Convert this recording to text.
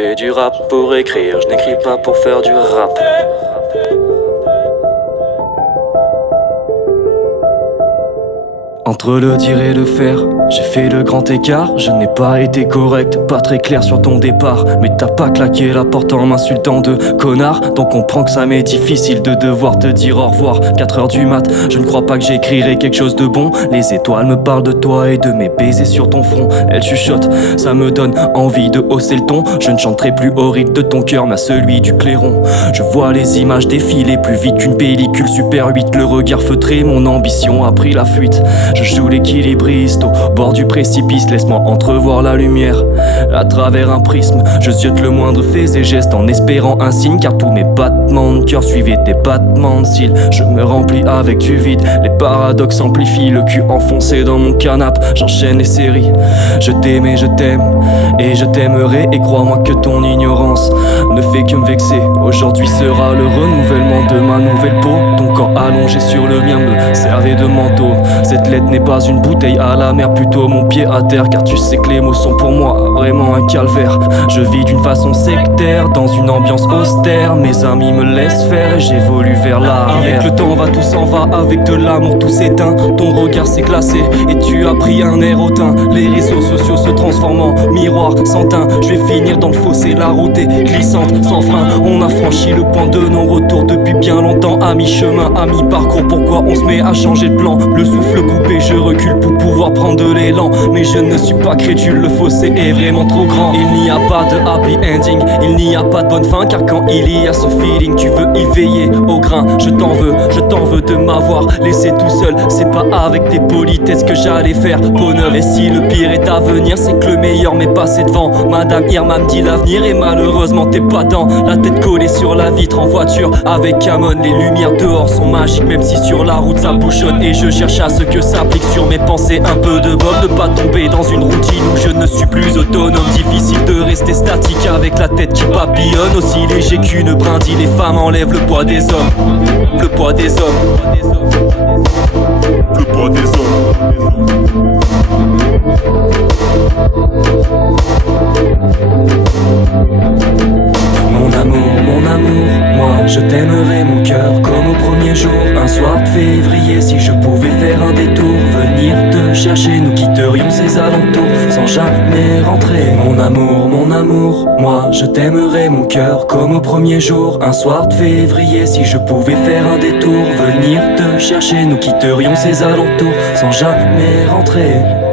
fais du rap pour écrire, je n'écris pas pour faire du rap. Entre le dire et le faire, j'ai fait le grand écart. Je n'ai pas été correct, pas très clair sur ton départ. Mais t'as pas claqué la porte en m'insultant de connard. Donc comprends que ça m'est difficile de devoir te dire au revoir. 4h du mat, je ne crois pas que j'écrirai quelque chose de bon. Les étoiles me parlent de toi et de mes baisers sur ton front. Elles chuchotent, ça me donne envie de hausser le ton. Je ne chanterai plus au rythme de ton cœur mais à celui du clairon. Je vois les images défiler plus vite qu'une pellicule Super 8. Le regard feutré, mon ambition a pris la fuite. Je joue l'équilibriste au bord du précipice. Laisse-moi entrevoir la lumière à travers un prisme. Je ziote le moindre fait et geste en espérant un signe. Car tous mes battements de cœur suivaient tes battements de cils. Je me remplis avec du vide, les paradoxes s'amplifient. Le cul enfoncé dans mon canapé, j'enchaîne les séries. Je t'aime et je t'aime et je t'aimerai. Et crois-moi que ton ignorance ne fait que me vexer. Aujourd'hui sera le renouvellement de ma nouvelle peau. Ton corps allongé sur le mien me servait de manteau. Cette lettre n'est pas une bouteille à la mer, plutôt mon pied à terre. Car tu sais que les mots sont pour moi vraiment un calvaire. Je vis d'une façon sectaire, dans une ambiance austère. Mes amis me laissent faire et j'évolue vers l'arrière. Avec le temps va, tout s'en va, avec de l'amour tout s'éteint. Ton regard s'est glacé et tu as pris un air hautain. Les réseaux sociaux se transforment en miroir sans teint. Je vais finir dans le fossé, la route est glissante sans frein. On a franchi le point de non-retour depuis bien longtemps. À mi-chemin, à mi-parcours, pourquoi on se met à changer de plan? Le souffle coupé, je recule pour pouvoir prendre de l'élan. Mais je ne suis pas crédule, le fossé est vraiment trop grand. Il n'y a pas de happy ending, il n'y a pas de bonne fin. Car quand il y a ce feeling, tu veux y veiller au grain. Je t'en veux de m'avoir laissé tout seul. C'est pas avec tes politesses que j'allais faire bonheur. Et si le pire est à venir, c'est que le meilleur m'est passé devant. Madame Irma me dit l'avenir et malheureusement t'es pas dans. La tête collée sur la vitre en voiture avec Amon. Les lumières dehors sont magiques, même si sur la route ça bouchonne. Et je cherche à ce que s'applique sur mes pensées un peu de bob. Ne pas tomber dans une routine où je ne suis plus autonome. Difficile de rester statique avec la tête qui papillonne. Aussi léger qu'une brindille, les femmes enlèvent le poids des hommes. Le poids des hommes. Le poids des hommes. Mon amour, moi je t'aimerais mon cœur comme au premier jour. Un soir de février, si je pouvais faire un détour, venir te chercher, nous quitterions ces alentours sans jamais rentrer. Mon amour, moi je t'aimerais mon cœur comme au premier jour. Un soir de février, si je pouvais faire un détour, venir te chercher, nous quitterions ces alentours sans jamais rentrer.